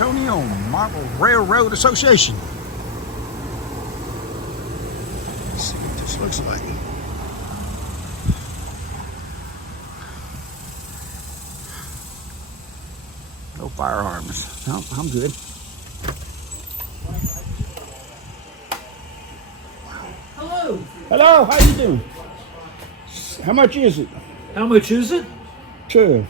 Antonio Model Railroad Association. Let's see what this looks like. No firearms. No, I'm good. Hello. Hello, how you doing? How much is it? How much is it? Sure.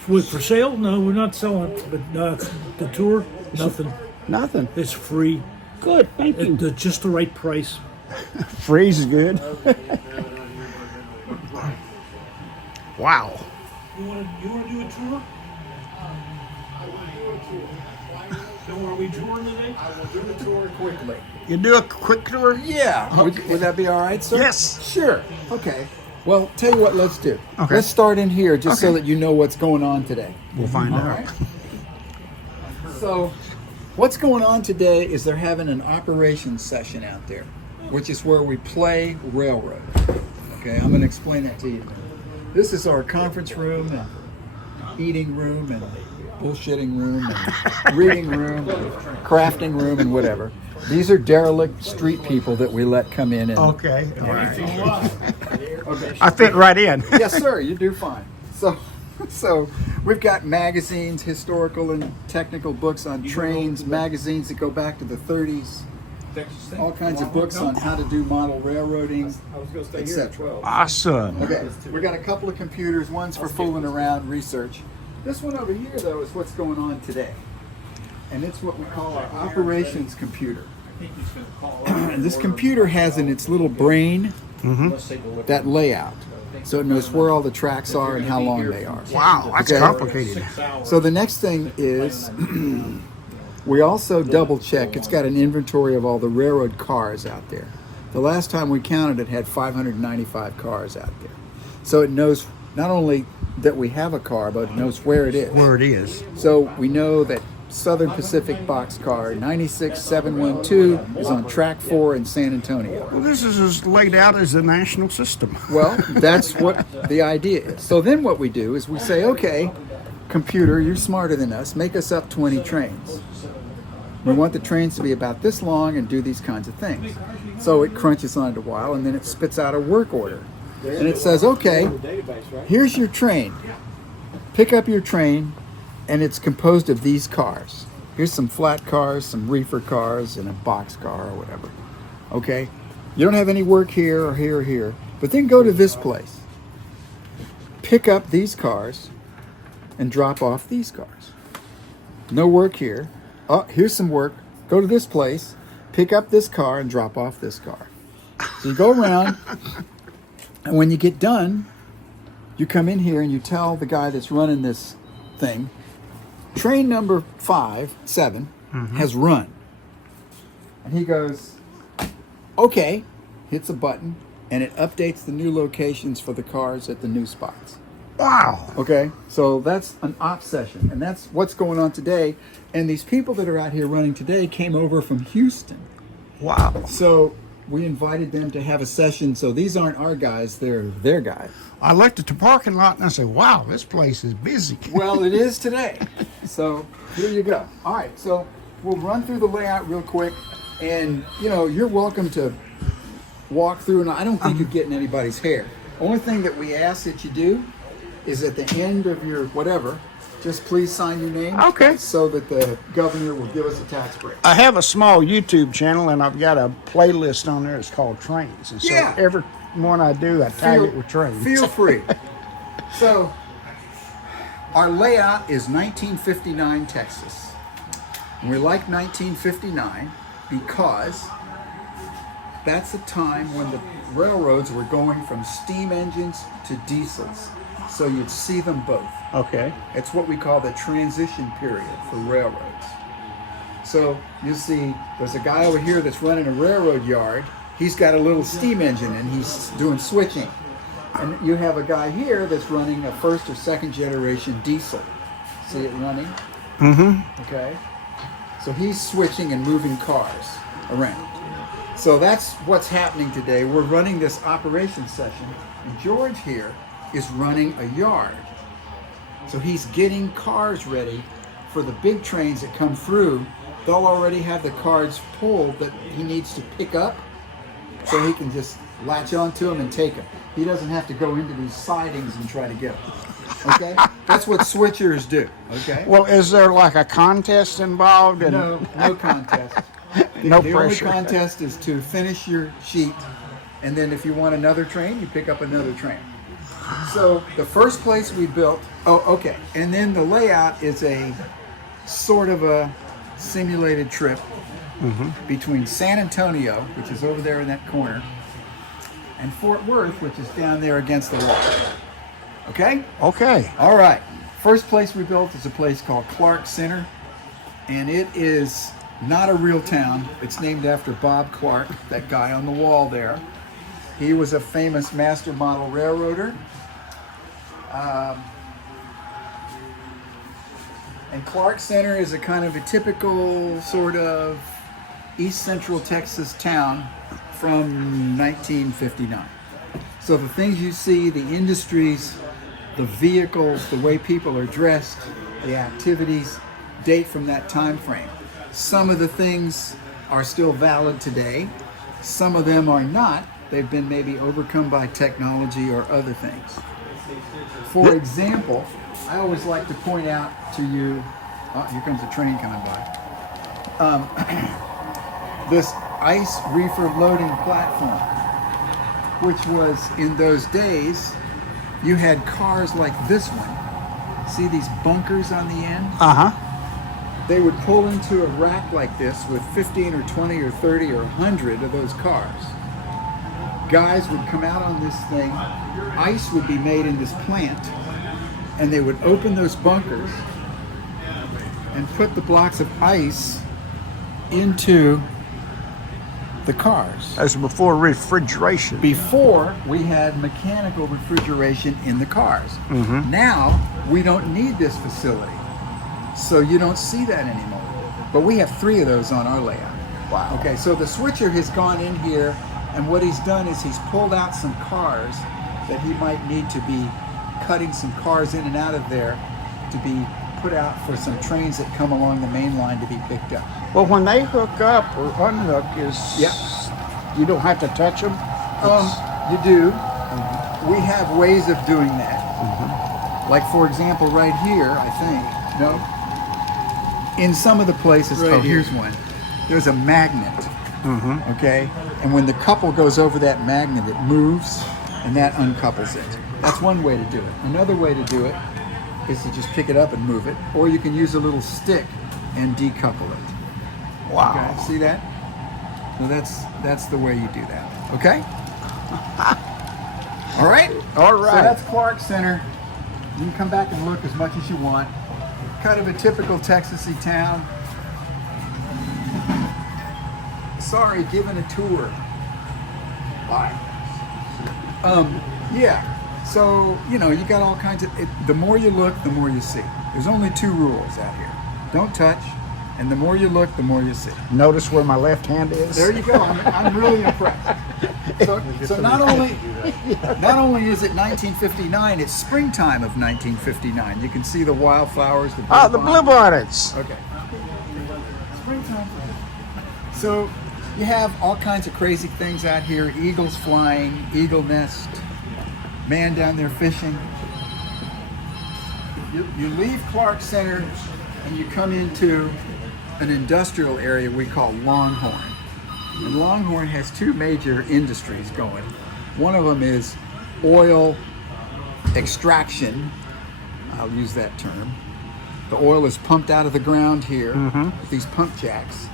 For sale? No, we're not selling it. But the tour, nothing. Nothing. It's free. Good, thank you. At just the right price. Freeze is good. Wow. You want to do a tour? So are we touring today? I will do the tour quickly. You do a quick tour? Yeah. Would that be all right, sir? Yes. Sure. Okay. Well, tell you what, let's do. Okay. Let's start in here just so Okay. that you know what's going on today. We'll find All out. right. So, what's going on today is they're having an operations session out there, which is where we play railroad. Okay, I'm going to explain that to you. This is our conference room and eating room and bullshitting room and reading room and crafting room and whatever. These are derelict street people that we let come in and Okay. All right. Okay. I fit right in. Yes, sir. You do fine. So we've got magazines, historical and technical books on trains, magazines that go back to the 30s, all kinds of books on how to do model railroading, etc. Awesome. Okay, we got a couple of computers. One's for fooling around, research. This one over here, though, is what's going on today, and it's what we call our operations computer. And this computer has in its little brain that layout, so it knows where all the tracks are and how long they are. Wow, that's Okay. complicated. So the next thing is we also double check. It's got an inventory of all the railroad cars out there. The last time we counted, it had 595 cars out there. So it knows not only that we have a car, but it knows where it is. Where it is. So we know that Southern Pacific boxcar 96712 is on track 4 in San Antonio. Well, this is as laid out as the national system. Well, that's what the idea is. So then what we do is we say, okay, computer, you're smarter than us, make us up 20 trains. We want the trains to be about this long and do these kinds of things. So it crunches on it a while and then it spits out a work order. And it says, okay, here's your train. Pick up your train, and it's composed of these cars. Here's some flat cars, some reefer cars, and a box car or whatever. Okay? You don't have any work here or here or here, but then go to this place. Pick up these cars and drop off these cars. No work here. Oh, here's some work. Go to this place, pick up this car and drop off this car. So you go around, and when you get done, you come in here and you tell the guy that's running this thing, train number 7 has run. And he goes, okay, hits a button, and it updates the new locations for the cars at the new spots. Wow. Okay, so that's an op session, and that's what's going on today. And these people that are out here running today came over from Houston. Wow. So we invited them to have a session. So these aren't our guys, they're their guys. I looked at the parking lot and I said, wow, this place is busy. Well, it is today. So here you go. All right, so we'll run through the layout real quick. And, you know, you're welcome to walk through. And I don't think you're getting anybody's hair. Only thing that we ask that you do is at the end of your whatever, just please sign your name. Okay. So that the governor will give us a tax break. I have a small YouTube channel and I've got a playlist on there. It's called Trains. And so Yeah. every one I do, I tag it with trains. Feel free. So, our layout is 1959 Texas. And we like 1959 because that's a time when the railroads were going from steam engines to diesels. So you'd see them both. Okay. It's what we call the transition period for railroads. So you see, there's a guy over here that's running a railroad yard. He's got a little steam engine and he's doing switching. And you have a guy here that's running a first or second generation diesel. See it running? Mm-hmm. Okay. So he's switching and moving cars around. So that's what's happening today. We're running this operations session, and George here is running a yard. So he's getting cars ready for the big trains that come through, they'll already have the cars pulled that he needs to pick up, so he can just latch onto them and take them. He doesn't have to go into these sidings and try to get them. Okay? That's what switchers do. Okay? Well, is there like a contest involved? No contest. No the pressure. only contest is to finish your sheet, and then if you want another train, you pick up another train. So the first place we built, and then the layout is a sort of a simulated trip between San Antonio, which is over there in that corner, and Fort Worth, which is down there against the wall. Okay? Okay. All right. First place we built is a place called Clark Center, and it is not a real town. It's named after Bob Clark, that guy on the wall there. He was a famous master model railroader. And Clark Center is a kind of a typical sort of East Central Texas town from 1959. So the things you see, the industries, the vehicles, the way people are dressed, the activities date from that time frame. Some of the things are still valid today. Some of them are not. They've been maybe overcome by technology or other things. For example, I always like to point out to you, here comes a train coming by, this ice reefer loading platform, which was, in those days, you had cars like this one. See these bunkers on the end? They would pull into a rack like this with 15 or 20 or 30 or 100 of those cars. Guys would come out on this thing, ice would be made in this plant, and they would open those bunkers and put the blocks of ice into the cars. That's before refrigeration. Before, we had mechanical refrigeration in the cars. Now, we don't need this facility, so you don't see that anymore. But we have 3 of those on our layout. Wow. Okay, so the switcher has gone in here, and what he's done is he's pulled out some cars that he might need to be cutting some cars in and out of there to be put out for some trains that come along the main line to be picked up. Well, when they hook up or unhook, you don't have to touch them? You do. We have ways of doing that. Like, for example, right here, I think. No? In some of the places, here's one. There's a magnet. Okay? And when the couple goes over that magnet, it moves, and that uncouples it. That's one way to do it. Another way to do it is to just pick it up and move it, or you can use a little stick and decouple it. Wow. Okay, see that? So that's the way you do that. Okay? All right? All right. So that's Clark Center. You can come back and look as much as you want. Kind of a typical Texasy town. Sorry, giving a tour. Bye. Yeah. So, you got all kinds of... the more you look, the more you see. There's only 2 rules out here. Don't touch, and the more you look, the more you see. Notice where my left hand is? There you go. I'm really impressed. So not only is it 1959, it's springtime of 1959. You can see the wildflowers. The bluebonnets. Okay. Springtime. So you have all kinds of crazy things out here. Eagles flying, eagle nest, man down there fishing. You leave Clark Center and you come into an industrial area we call Longhorn. And Longhorn has 2 major industries going. One of them is oil extraction. I'll use that term. The oil is pumped out of the ground here with these pump jacks,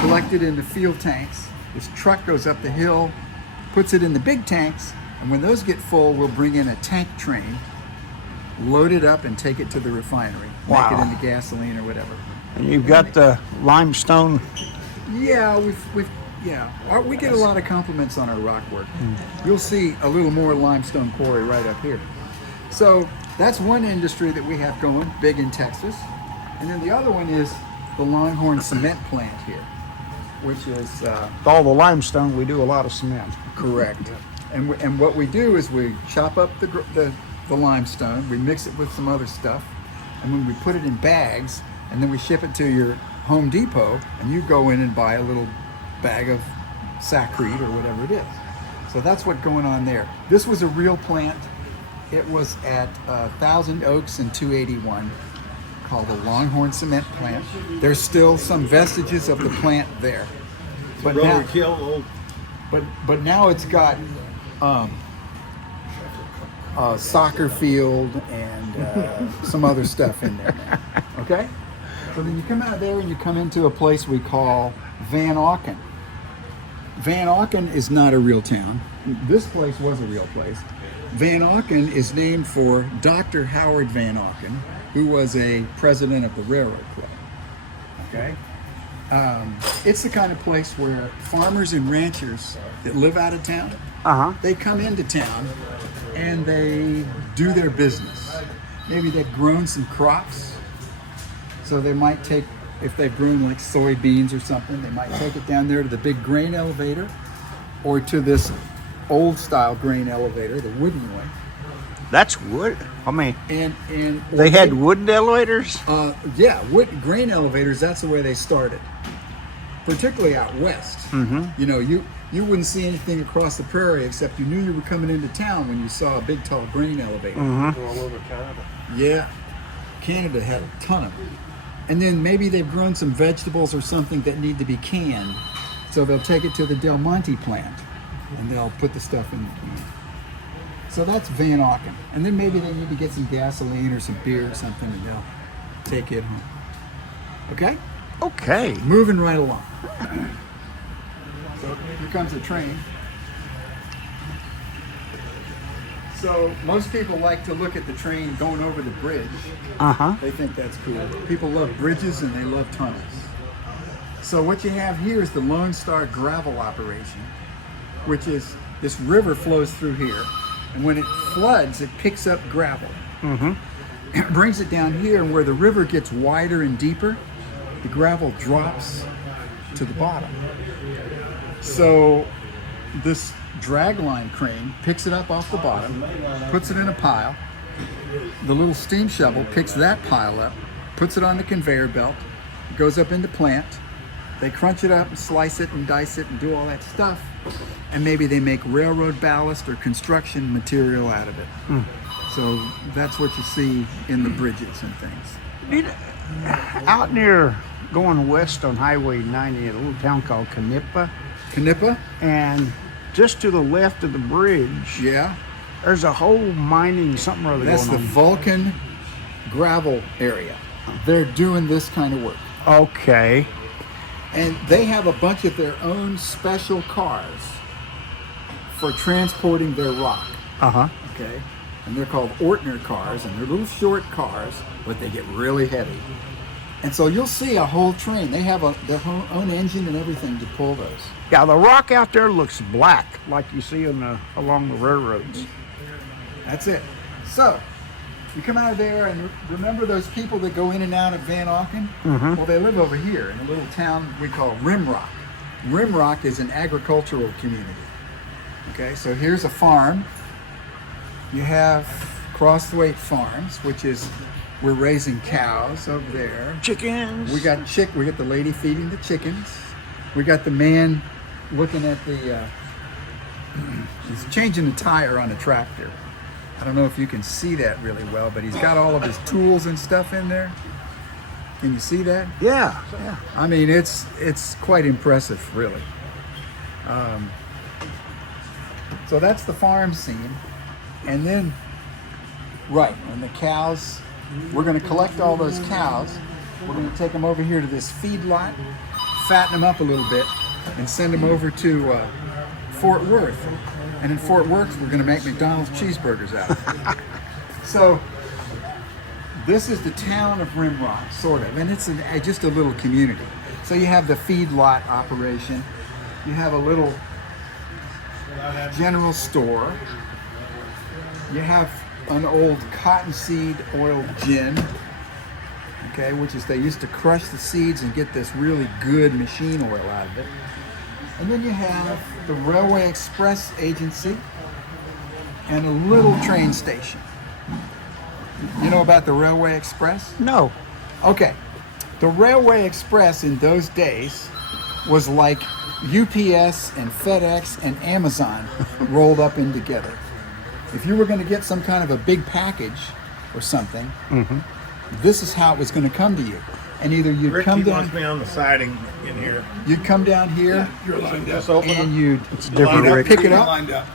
collected into fuel tanks. This truck goes up the hill, puts it in the big tanks, and when those get full, we'll bring in a tank train, load it up, and take it to the refinery. Wow. Make it into gasoline or whatever. And you've got the limestone. Yeah, we get a lot of compliments on our rock work. You'll see a little more limestone quarry right up here. So that's one industry that we have going, big in Texas. And then the other one is the Longhorn cement plant here, which is... With all the limestone, we do a lot of cement. Correct. And what we do is we chop up the limestone, we mix it with some other stuff, and when we put it in bags and then we ship it to your Home Depot, and you go in and buy a little bag of Sacrete or whatever it is. So that's what's going on there. This was a real plant. It was at 1,000 Oaks and 281, called the Longhorn Cement plant. There's still some vestiges of the plant there. But now, but now it's got a soccer field and some other stuff in there now. Okay? So then you come out there and you come into a place we call Van Auken. Van Auken is not a real town. This place was a real place. Van Auken is named for Dr. Howard Van Auken, who was a president of the Railroad Club. Okay? It's the kind of place where farmers and ranchers that live out of town, they come into town and they do their business. Maybe they've grown some crops, so they might take, if they've grown like soybeans or something, they might take it down there to the big grain elevator or to this old style grain elevator, the wooden one. That's wood. I mean, And they had wooden elevators? yeah, grain elevators, that's the way they started. Particularly out west. You know, you wouldn't see anything across the prairie except you knew you were coming into town when you saw a big tall grain elevator. All over Canada. Yeah, Canada had a ton of them. And then maybe they've grown some vegetables or something that need to be canned, so they'll take it to the Del Monte plant and they'll put the stuff in the can. So that's Van Auken. And then maybe they need to get some gasoline or some beer or something and they'll take it home. Okay? Okay. Moving right along. So here comes a train. So most people like to look at the train going over the bridge. They think that's cool. People love bridges and they love tunnels. So what you have here is the Lone Star gravel operation, which is this river flows through here, and when it floods, it picks up gravel. It brings it down here, and where the river gets wider and deeper, the gravel drops to the bottom. So this dragline crane picks it up off the bottom, puts it in a pile. The little steam shovel picks that pile up, puts it on the conveyor belt, goes up into plant. They crunch it up and slice it and dice it and do all that stuff. And maybe they make railroad ballast or construction material out of it. So that's what you see in the bridges and things. Out near going west on Highway 90 at a little town called Canipa, and just to the left of the bridge, Yeah. there's a whole mining something or other That's the going on. Vulcan gravel area. They're doing this kind of work. Okay. And they have a bunch of their own special cars for transporting their rock. Okay? And they're called Ortner cars, and they're little short cars, but they get really heavy. And so you'll see a whole train. They have their own engine and everything to pull those. Yeah, the rock out there looks black, like you see along the railroads. That's it. So, you come out of there, and remember those people that go in and out of Van Auken? Well, they live over here in a little town we call Rimrock. Rimrock is an agricultural community. Okay, so here's a farm. You have Crossthwaite Farms, which is, we're raising cows over there. Chickens. We got the lady feeding the chickens. We got the man looking at the, he's changing the tire on a tractor. I don't know if you can see that really well, but he's got all of his tools and stuff in there. Can you see that? Yeah. I mean, it's quite impressive, really. So that's the farm scene. And then, right, and the cows, we're going to collect all those cows. We're going to take them over here to this feed lot, fatten them up a little bit, and send them over to Fort Worth. And in Fort Worth, we're going to make McDonald's cheeseburgers out of it. So this is the town of Rimrock, sort of, and it's just a little community. So you have the feed lot operation. You have a little general store. You have an old cottonseed oil gin, okay, which is they used to crush the seeds and get this really good machine oil out of it. And then you have the Railway Express Agency and a little train station. You know about the Railway Express? No. Okay. The Railway Express in those days was like UPS and FedEx and Amazon rolled up in together. If you were going to get some kind of a big package or something, this is how it was going to come to you. And either you'd Rick, come he down, wants me on the siding in here. you'd come down here, You're lined up. and you'd different, either Rick. pick it up, Lined up.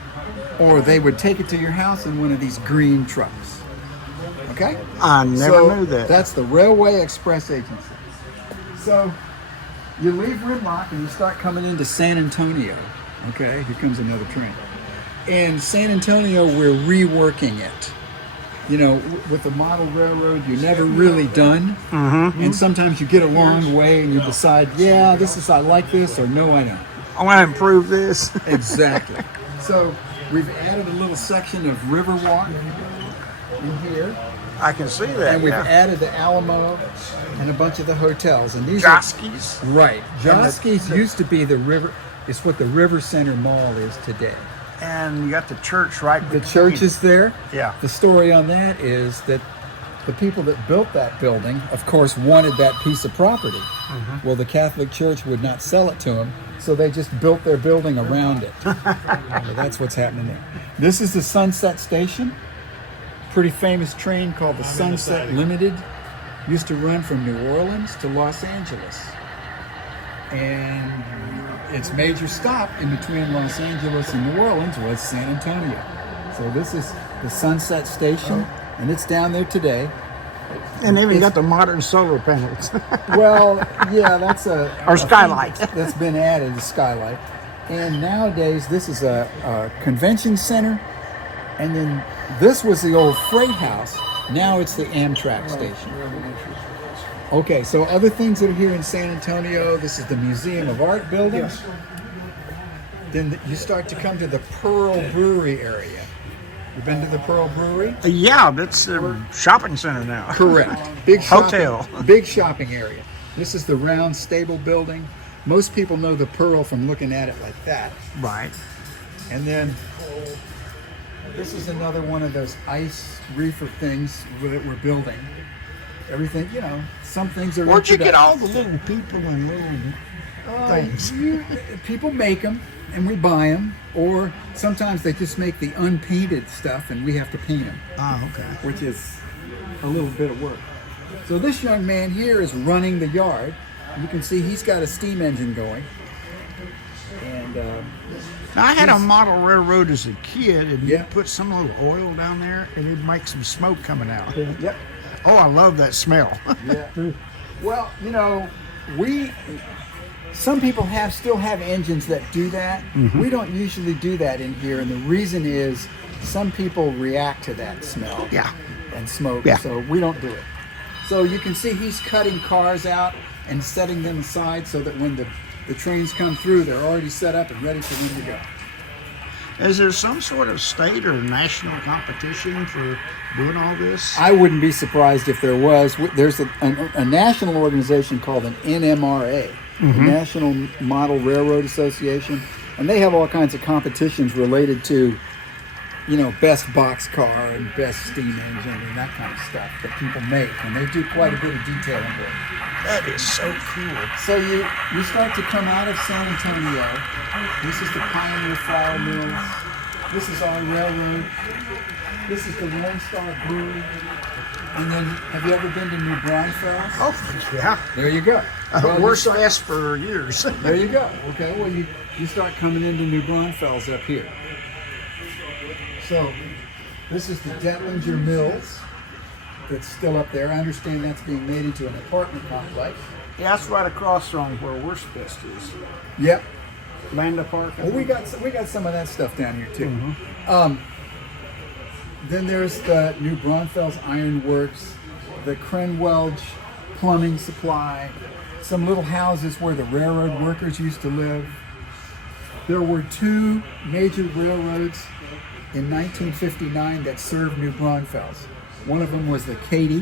or they would take it to your house in one of these green trucks. Okay? I never So knew that. That's the Railway Express Agency. So you leave Rimlock and you start coming into San Antonio. Okay, here comes another train. In San Antonio, we're reworking it. You know, with the model railroad, you're never really done. And sometimes you get a long way and you decide, yeah, I like this, or no, I don't. I want to improve this. Exactly. So we've added a little section of Riverwalk in here. I can see that. And we've Yeah. added the Alamo and a bunch of the hotels. And these Joskies. are right. Joski's used to be the river. It's what the River Center Mall is today. And you got the church right The between. church is there. Yeah. The story on that is that the people that built that building, of course, wanted that piece of property. Well, the Catholic Church would not sell it to them, so they just built their building around it. So that's what's happening there. This is the Sunset Station. Pretty famous train called the Sunset Limited. Used to run from New Orleans to Los Angeles. And its major stop in between Los Angeles and New Orleans was San Antonio. So this is the Sunset Station, and it's down there today. And they even got the modern solar panels. Well, yeah, that's a Or a skylight. thing that's been added, a skylight. And nowadays, this is a convention center, and then this was the old freight house. Now it's the Amtrak station. Okay, so other things that are here in San Antonio, this is the Museum of Art building. Then you start to come to the Pearl Brewery area. You been to the Pearl Brewery? Yeah, that's a shopping center now. Correct. Big shopping, Hotel. Big shopping area. This is the round stable building. Most people know the Pearl from looking at it like that. Right. And then this is another one of those ice reefer things that we're building. Everything, you know, some things are. Where'd you get all the introductions. little people and little things? People make them and we buy them, or sometimes they just make the unpainted stuff and we have to paint them, Oh, okay. which is a little bit of work. So this young man here is running the yard. You can see he's got a steam engine going. And Now, I had a model railroad as a kid, and Yeah. you put some little oil down there, and it'd make some smoke coming out. yep. Oh, I love that smell. Yeah. Well, you know, some people still have engines that do that. We don't usually do that in here, and the reason is some people react to that smell. Yeah. And smoke. Yeah. So we don't do it. So you can see he's cutting cars out and setting them aside so that when the trains come through, they're already set up and ready for them to go. Is there some sort of state or national competition for doing all this? I wouldn't be surprised if there was. There's a national organization called an NMRA, the National Model Railroad Association, and they have all kinds of competitions related to, you know, best boxcar and best steam engine and that kind of stuff that people make, and they do quite a bit of detailing work. That is so cool. So you start to come out of San Antonio. This is the Pioneer Flour Mills. This is our railroad. This is the Lone Star Brewery. And then, have you ever been to New Braunfels? Oh, yeah. There you go. Well, Worst fest for years. there you go. Okay, well, you start coming into New Braunfels up here. So, this is the Detlinger Mills that's still up there. I understand that's being made into an apartment complex. Yeah, that's right across from where Worst fest is. Yep. Landa Park. I Well, we think. got some of that stuff down here too. Then there's the New Braunfels Iron Works, the Crenwelge Plumbing Supply, some little houses where the railroad workers used to live. There were two major railroads in 1959 that served New Braunfels. One of them was the Katy,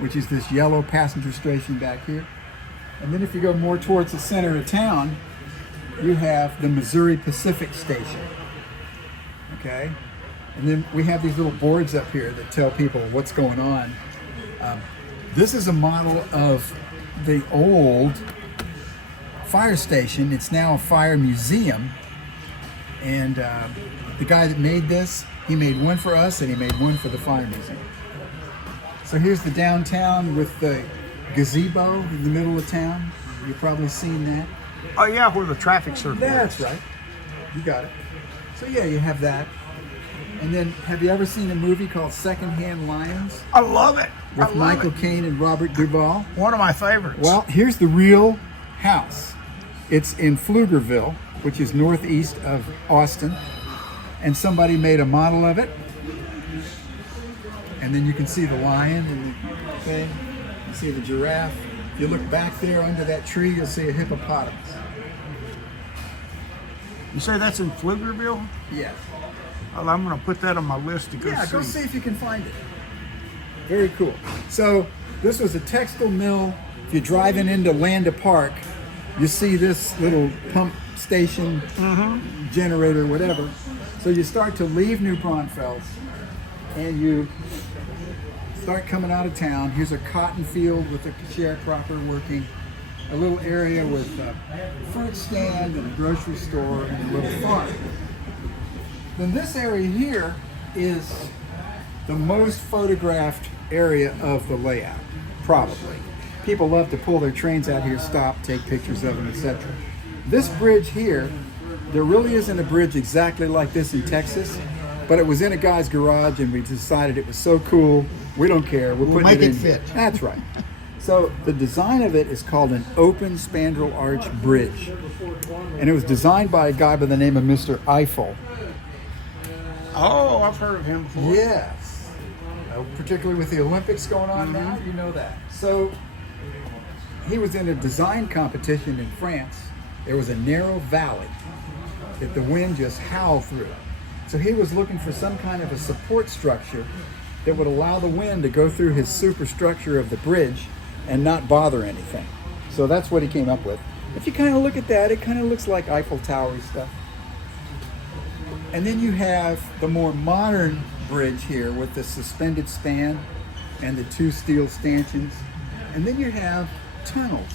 which is this yellow passenger station back here. And then if you go more towards the center of town, you have the Missouri Pacific Station. Okay? And then we have these little boards up here that tell people what's going on. This is a model of the old fire station. It's now a fire museum. And the guy that made this, he made one for us and he made one for the fire museum. So here's the downtown with the gazebo in the middle of town. You've probably seen that. Oh yeah, where the traffic circle That's is. right. You got it. So yeah, you have that. And then, have you ever seen a movie called Secondhand Lions I love it. I with love Michael it. Caine and Robert Duvall? One of my favorites. Well, here's the real house. It's in Pflugerville, which is northeast of Austin, and somebody made a model of it. And then you can see the lion and the thing. You see the giraffe. If you look back there under that tree, you'll see a hippopotamus. You say that's in Pflugerville? Yes. Well, I'm going to put that on my list to go Yeah, see. go see if you can find it. Very cool. So this was a textile mill. If you're driving into Landa Park, you see this little pump station, generator, whatever. So you start to leave New Braunfels and you start coming out of town. Here's a cotton field with a sharecropper working, a little area with a fruit stand and a grocery store and a little farm. Then this area here is the most photographed area of the layout, probably. People love to pull their trains out here, stop, take pictures of them, etc. This bridge here, there really isn't a bridge exactly like this in Texas, but it was in a guy's garage and we decided it was so cool, we don't care, we're putting make it it in. fit. That's right. So the design of it is called an open spandrel arch bridge. And it was designed by a guy by the name of Mr. Eiffel. Oh, I've heard of him before. Yes. Particularly with the Olympics going on now, you know that. So he was in a design competition in France. There was a narrow valley that the wind just howled through. So he was looking for some kind of a support structure that would allow the wind to go through his superstructure of the bridge and not bother anything. So that's what he came up with. If you kind of look at that, it kind of looks like Eiffel Tower stuff. And then you have the more modern bridge here with the suspended span and the two steel stanchions. And then you have tunnels.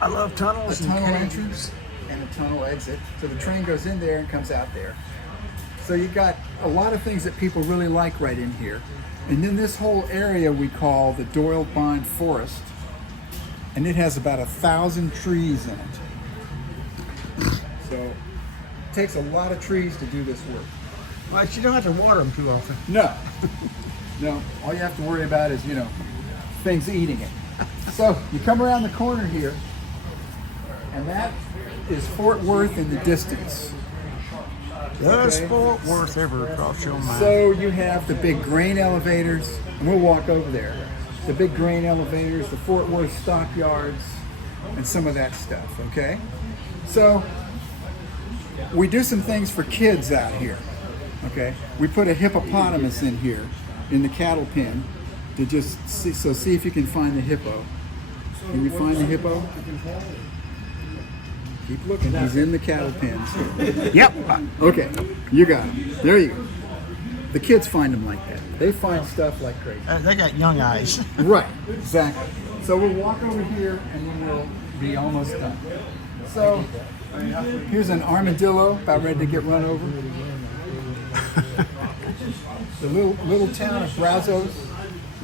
I love tunnels A and tunnel caves. entrance and a tunnel exit. So the train goes in there and comes out there. So you got a lot of things that people really like right in here. And then this whole area we call the Doyle Bond Forest. And it has about 1,000 trees in it. So it takes a lot of trees to do this work. But you don't have to water them too often. No. No. All you have to worry about is, things eating it. So you come around the corner here, and that is Fort Worth in the distance. Does Okay. Fort Worth ever cross your mind? So you have the big grain elevators, and we'll walk over there. The big grain elevators, the Fort Worth stockyards, and some of that stuff, okay? So we do some things for kids out here, okay? We put a hippopotamus in here, in the cattle pen, to just see, so see if you can find the hippo. Can you find the hippo? Keep looking, he's in the cattle pens. Yep. Okay, you got it. There you go. The kids find them like that. They find stuff like crazy. They got young eyes. Right, exactly. So we'll walk over here and then we'll be almost done. So here's an armadillo about ready to get run over. The little town of Brazos.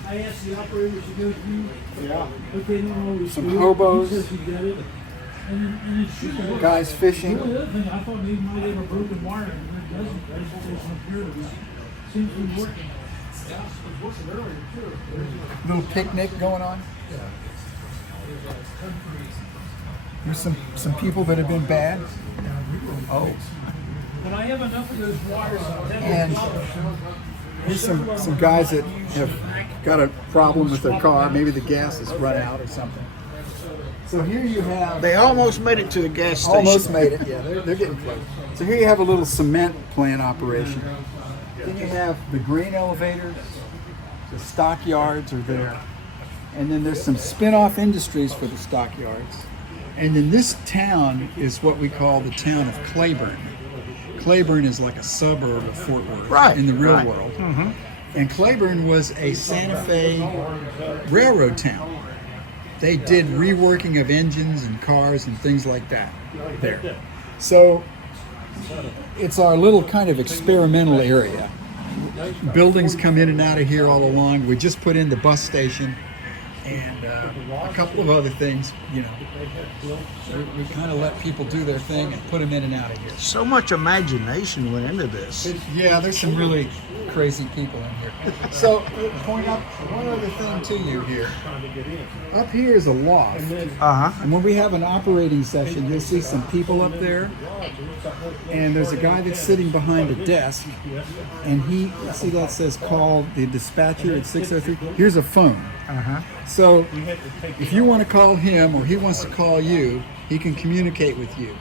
I asked the operator to go through. Yeah. Okay, no, Some hobos. And it should work. Guys fishing. The only other thing, I thought maybe might have a broken wire, and it doesn't. There's some appear to be. Seems to be working. Yeah, it was working earlier too. Little picnic going on. Here's some people that have been bad. Oh. When I have enough of those wires, I'll And here's some guys that have got a problem with their car. Maybe the gas has run out or something. So here you have... They almost made it to the gas station. Almost made it, yeah. They're getting close. So here you have a little cement plant operation. Then you have the grain elevators. The stockyards are there. And then there's some spin-off industries for the stockyards. And then this town is what we call the town of Claiborne. Claiborne is like a suburb of Fort Worth Right, in the real right. world. And Claiborne was a Santa Fe railroad town. they did reworking of engines and cars and things like that there. So it's our little kind of experimental area. Buildings come in and out of here all along. We just put in the bus station and a couple of other things, you know. We kind of let people do their thing and put them in and out of here. So much imagination went into this. Yeah, there's some really crazy people in here. So, point out one other thing to you here. Up here is a loft. And when we have an operating session, you'll see some people up there. And there's a guy that's sitting behind a desk. And he, see that says call the dispatcher at 603? Here's a phone. So, if you want to call him or he wants to call you, he can communicate with you.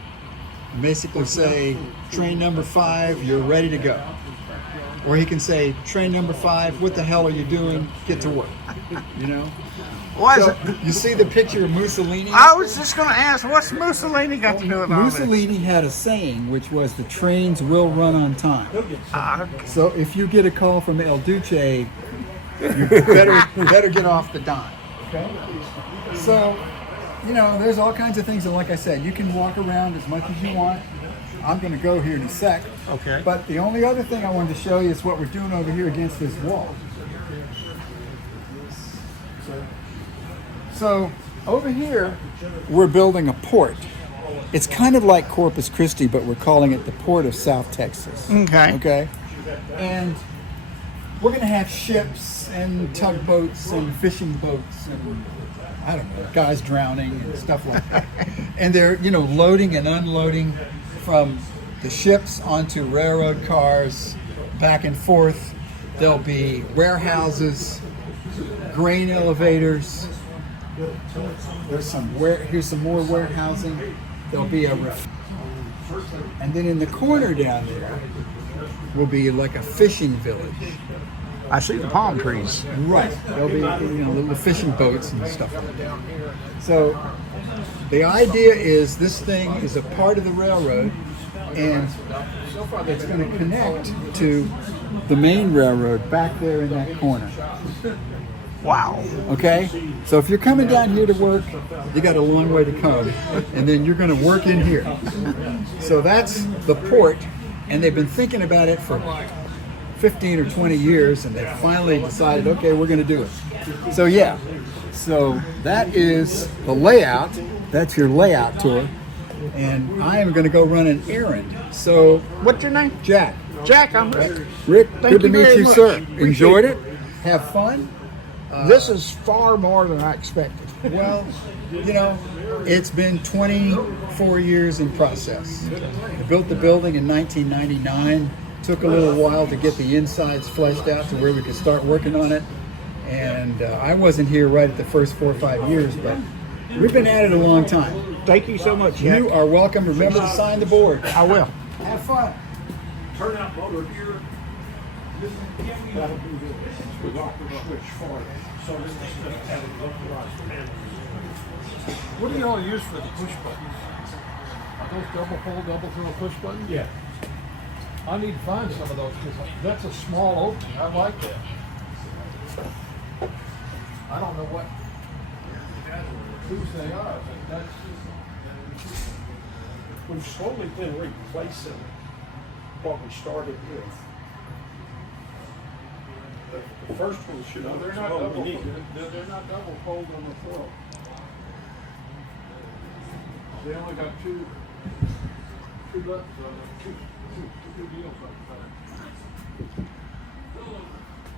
Basically say, train number 5, you're ready to go. Or he can say, train number 5, what the hell are you doing? Get to work. You know? Why is So, it? you see the picture of Mussolini? I was just going to ask, what's Mussolini got to do with all this? Mussolini had a saying, which was, the trains will run on time. So if you get a call from El Duce, you better get off the dime. Okay? So, you know, there's all kinds of things, and like I said, you can walk around as much as you want. I'm going to go here in a sec. Okay. But the only other thing I wanted to show you is what we're doing over here against this wall. So over here, we're building a port. It's kind of like Corpus Christi, but we're calling it the Port of South Texas. Okay. Okay. And we're going to have ships and tugboats and fishing boats and, I don't know, guys drowning and stuff like that. And they're, you know, loading and unloading from the ships onto railroad cars, back and forth. There'll be warehouses, grain elevators. Here's some more warehousing. There'll be a and then in the corner down there will be like a fishing village. I see the palm trees. Right. There'll be, you know, little fishing boats and stuff like that. So the idea is this thing is a part of the railroad, and it's going to connect to the main railroad back there in that corner. Wow. Okay? So if you're coming down here to work, you got a long way to come, and then you're going to work in here. So that's the port, and they've been thinking about it for 15 or 20 years, and they finally decided, okay, we're going to do it. So yeah, so that is the layout. That's your layout tour, and I am going to go run an errand. So What's your name? Jack. Jack, I'm Rick. Rick, Thank good to you meet very you, much. sir. Appreciate Enjoyed it. it? Have fun? This is far more than I expected. Well, you know, it's been 24 years in process. I built the building in 1999. Took a little while to get the insides fleshed out to where we could start working on it. And I wasn't here right at the first 4 or 5 years, but we've been at it a long time. Thank you so much, Jack. You are welcome. Remember to sign the board. I will. Have fun. Turnout motor here. That'll do this. We rocker switch for it. So this is going to have a localized panel. What do you all use for the push buttons? Are those double pull, double throw push buttons? Yeah. I need to find some of those because that's a small opening. I like that. I don't know what whose they are, but that's we've slowly been replacing what we started with. The first one should have They're not double. They're not double fold on the throw. They only got two buttons on it. Two deals on it.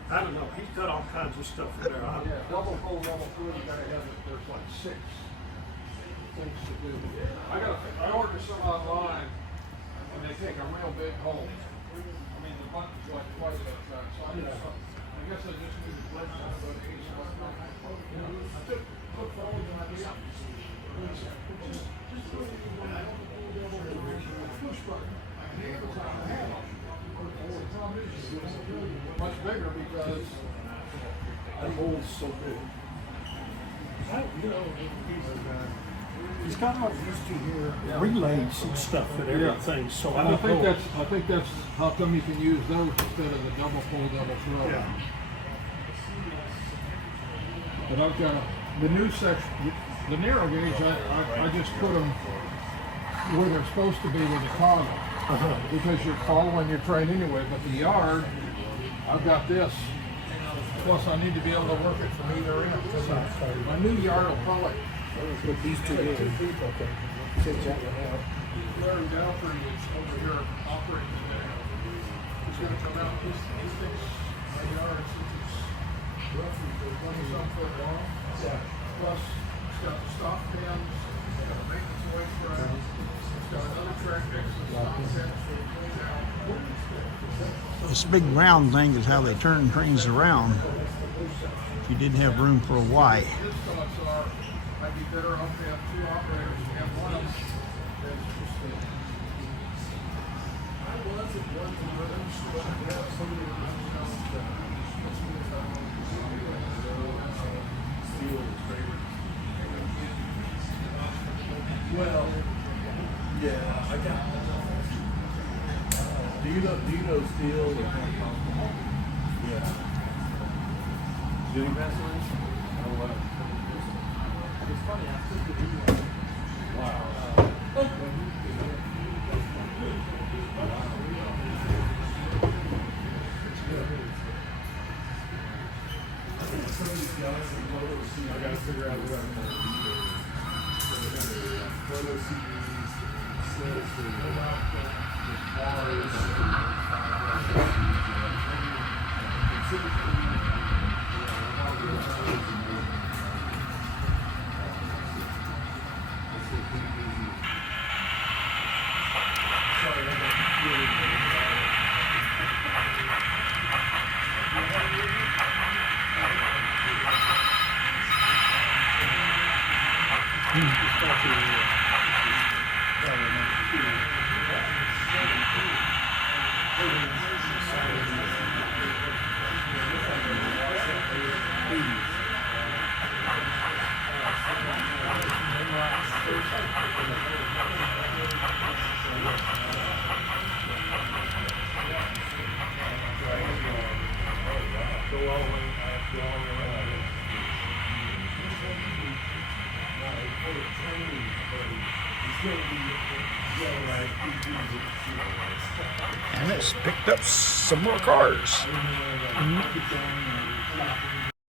I don't know. He's got all kinds of stuff in there. Yeah, double fold, double throw. You gotta have it. There's like 6 things to do. I ordered some online, and they take a real big hole. I mean, the button's like twice that size. So I guess I just need to blend that, but I took forward and I did. Push button. Much bigger because The hole's so big. He's kind of used to hear relays and stuff and everything. So I think that's how come you can use those instead of the double pull, double throw. Yeah. But I've got the new section, the narrow gauge, I just put them where they're supposed to be with the toggle. Because you're following your train anyway, but the yard, I've got this. Plus I need to be able to work it from either end. My new yard will probably With these two in. Okay. Since that one out. Larry Dalford is over here operating today. He's gonna come out, he thinks my yard, since it's roughly 20-some foot long. Plus, it's got the stop pins, it's got a maintenance weight track, it's got another track next to the stop pins for the clean out. This big round thing is how they turn trains around. If you didn't have room for a Y. His thoughts are, I'd be better off to have two operators and have one of them. Well, yeah, I got. Do you know steel? Yeah. Did he pass away? Oh wow. It's funny. I took the video. Wow. I gotta figure out what I'm gonna do. Photo CDs, sales for the And it's picked up some more cars.